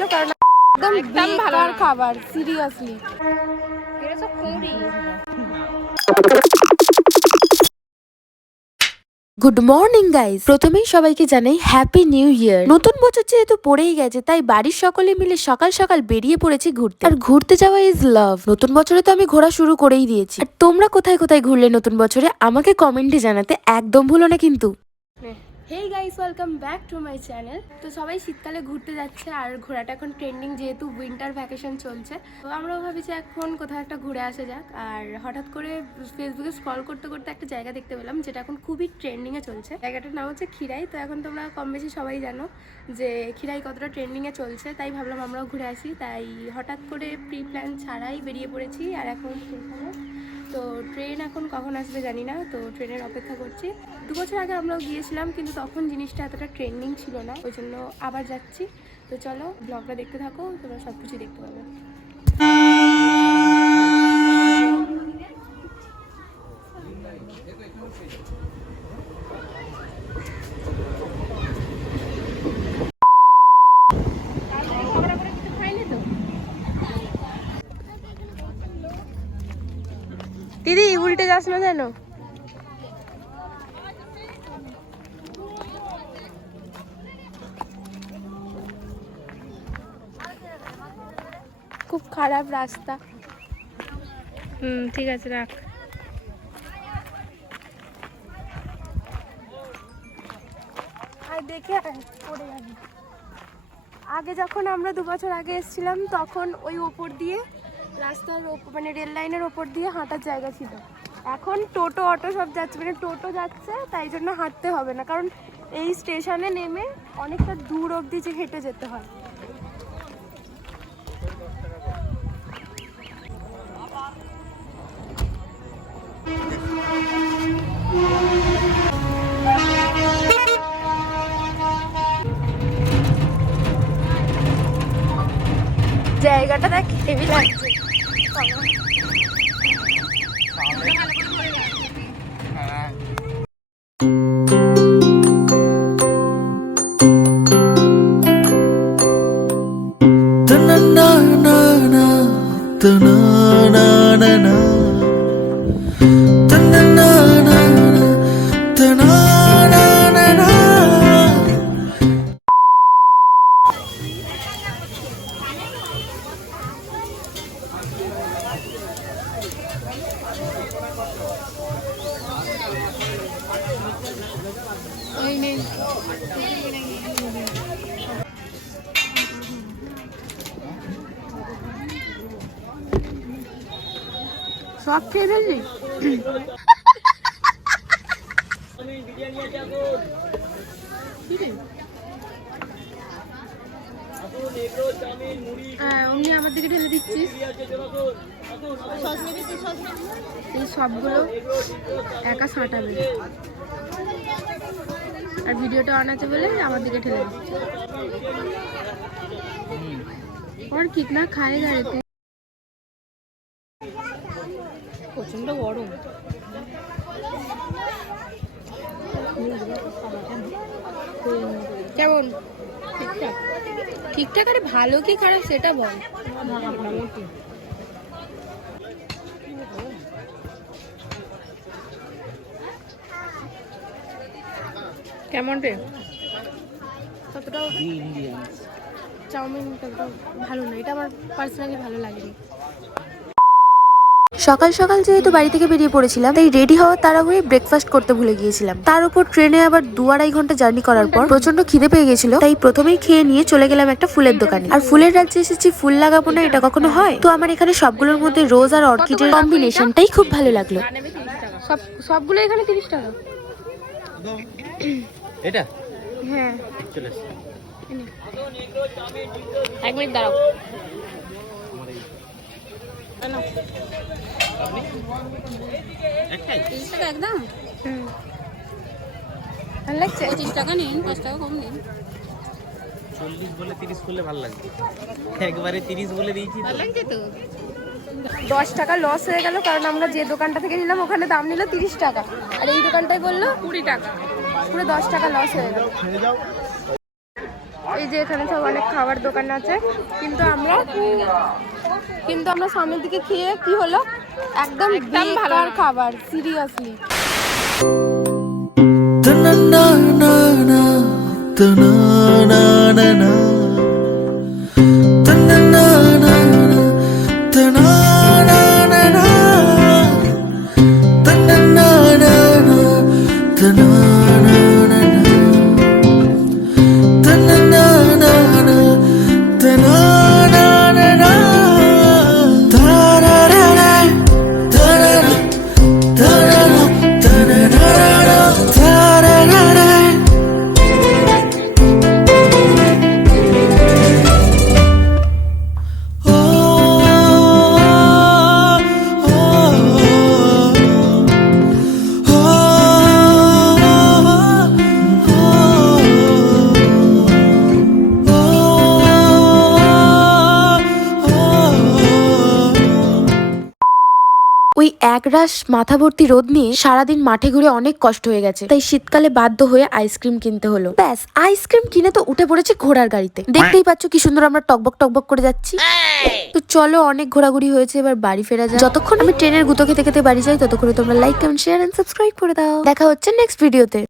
গেল কারণ একদম একদম ভালো খাবার সিরিয়াসলি এটা সব কুড়ি? গুড মর্নিং গাইস প্রথমেই সবাইকে জানাই হ্যাপি নিউ ইয়ার নতুন বছর যেহেতু পড়েই গেছে তাই বাড়ির সকলে মিলে সকাল সকাল বেরিয়ে পড়েছি ঘুরতে। আর ঘুরতে যাওয়া ইজ লাভ নতুন বছরে তো আমি ঘোরা শুরু করেই দিয়েছি। আর তোমরা কোথায় কোথায় ঘুরলে নতুন বছরে আমাকে কমেন্টে জানাতে একদম ভুলো না কিন্তু। Hey guys welcome back to my channel তো সবাই শীতকালে ঘুরতে যাচ্ছে আর ঘোরাটা এখন ট্রেন্ডিং যেহেতু উইন্টার ভ্যাকেশন চলছে। তো আমরাও ভাবিছি এখন কোথাও একটা ঘুরে আসা যাক। আর হঠাৎ করে ফেসবুকে স্ক্রল করতে করতে একটা জায়গা দেখতে পেলাম, যেটা এখন খুবই ট্রেন্ডিংয়ে চলছে। জায়গাটার নাম হচ্ছে খিরাই। তো এখন তোমরা কম বেশি সবাই জানো যে খিরাই কতটা ট্রেন্ডিংয়ে চলছে, তাই ভাবলাম আমরাও ঘুরে আসি। তাই হঠাৎ করে প্রি প্ল্যান ছাড়াই বেরিয়ে পড়েছি আর এখন স্টেশনে তো ট্রেন এখন কখন আসবে জানি না, তো ট্রেনের অপেক্ষা করছি। দু বছর আগে আমরাও গিয়েছিলাম, কিন্তু তখন জিনিসটা এতটা ট্রেন্ডিং ছিল না, ওই জন্য আবার যাচ্ছি। তো চলো ব্লগটা দেখতে থাকো, তোমরা সব কিছু দেখতে পাবে। দিদি উল্টে যাস না যেন। খুব খারাপ রাস্তা। হুম ঠিক আছে রাখ। আর দেখে পড়ে যাবি। আগে যখন আমরা দু বছর আগে এসেছিলাম তখন ওই ওপর দিয়ে রাস্তার মানে রেল লাইনের ওপর দিয়ে হাঁটার জায়গা ছিল। এখন টোটো, অটো সব যাচ্ছে। মানে টোটো যাচ্ছে, তাই জন্য হাঁটতে হবে না। কারণ এই স্টেশনে নেমে অনেকটা দূর অবধি যে হেঁটে যেতে হয়। জায়গাটা দেখ হেভি লাগছে। Ta-na-na-na-na, ta-na-na-na-na. সব খেয়ে ফেললি হ্যাঁ অমনি আমার দিকে ঢেলে দিচ্ছিস এই সবগুলো একা সাঁটাবে আর ভিডিওটা অন আছে বলে আমার দিকে ঠেলে দিচ্ছে और कितना खाएगा रे প্রচণ্ড গরম। কেমন? ঠিকঠাক? ঠিকঠাক আরে ভালো কি খারাপ সেটা বল। কেমন রে? ততটাও চাউমিন ততটাও ভালো না এটা আমার পার্সোনালি ভালো লাগেনি। সকাল সকাল যেহেতু বাড়ি থেকে বেরিয়ে পড়েছিলাম তাই রেডি হওয়ার তাড়াহুড়ি ব্রেকফাস্ট করতে ভুলে গিয়েছিলাম। তার উপর ট্রেনে আবার দু আড়াই ঘণ্টা জার্নি করার পর প্রচণ্ড খিদে পেয়ে গেছিল তাই প্রথমেই খেয়ে নিয়ে চলে গেলাম একটা ফুলের দোকানে। আর ফুলের রাজ্যে এসেছি ফুল লাগাবো না এটা কখনো হয়? তো আমার এখানে সবগুলোর মধ্যে রোজ আর অর্কিডের কম্বিনেশনটাই খুব ভালো লাগল। সব সবগুলো এখানে তিরিশ টাকা। এটা? হ্যাঁ। এক মিনিট দাঁড়াও। তিরিশ টাকা একদম? ভালো লাগছে? পঁচিশ টাকা নিন পাঁচ টাকা কম নিন। চল্লিশ বলে তিরিশ করলে ভালো লাগবে একবারে তিরিশ বলে দিয়েছি ভালো লাগছে তো? দশ টাকা লস হয়ে গেল কারণ আমরা যে দোকানটা থেকে নিলাম ওখানে দাম নিল তিরিশ টাকা। আর এই দোকানটায় বলল কুড়ি টাকা। পুরো দশ টাকা লস হয়ে গেল। এই যে এখানে সব অনেক খাবার দোকান আছে কিন্তু আমরা কিন্তু আমরা সামনের দিকে খেয়ে কি হলো? একদম বেকার খাবার সিরিয়াসলি না। না না না না. Ta-na-na-na-na, একরাশ মাথা ভর্তি রোদ নিয়ে সারাদিন মাঠে ঘুরে অনেক কষ্ট হয়ে গেছে। তাই শীতকালে বাধ্য হয়ে আইসক্রিম কিনতে হলো। ব্যাস, আইসক্রিম কিনে তো উঠে পড়েছে ঘোড়ার গাড়িতে। দেখতেই পাচ্ছ কি সুন্দর আমরা টকবক টকবক করে যাচ্ছি। তো চলো অনেক ঘোরাঘুরি হয়েছে, এবার বাড়ি ফেরা যায় যতক্ষণ আমি ট্রেনের গুতো খেতে খেতে বাড়ি যাই, ততক্ষণে তোমরা like comment share and subscribe করে দাও। দেখা হচ্ছে নেক্সট ভিডিওতে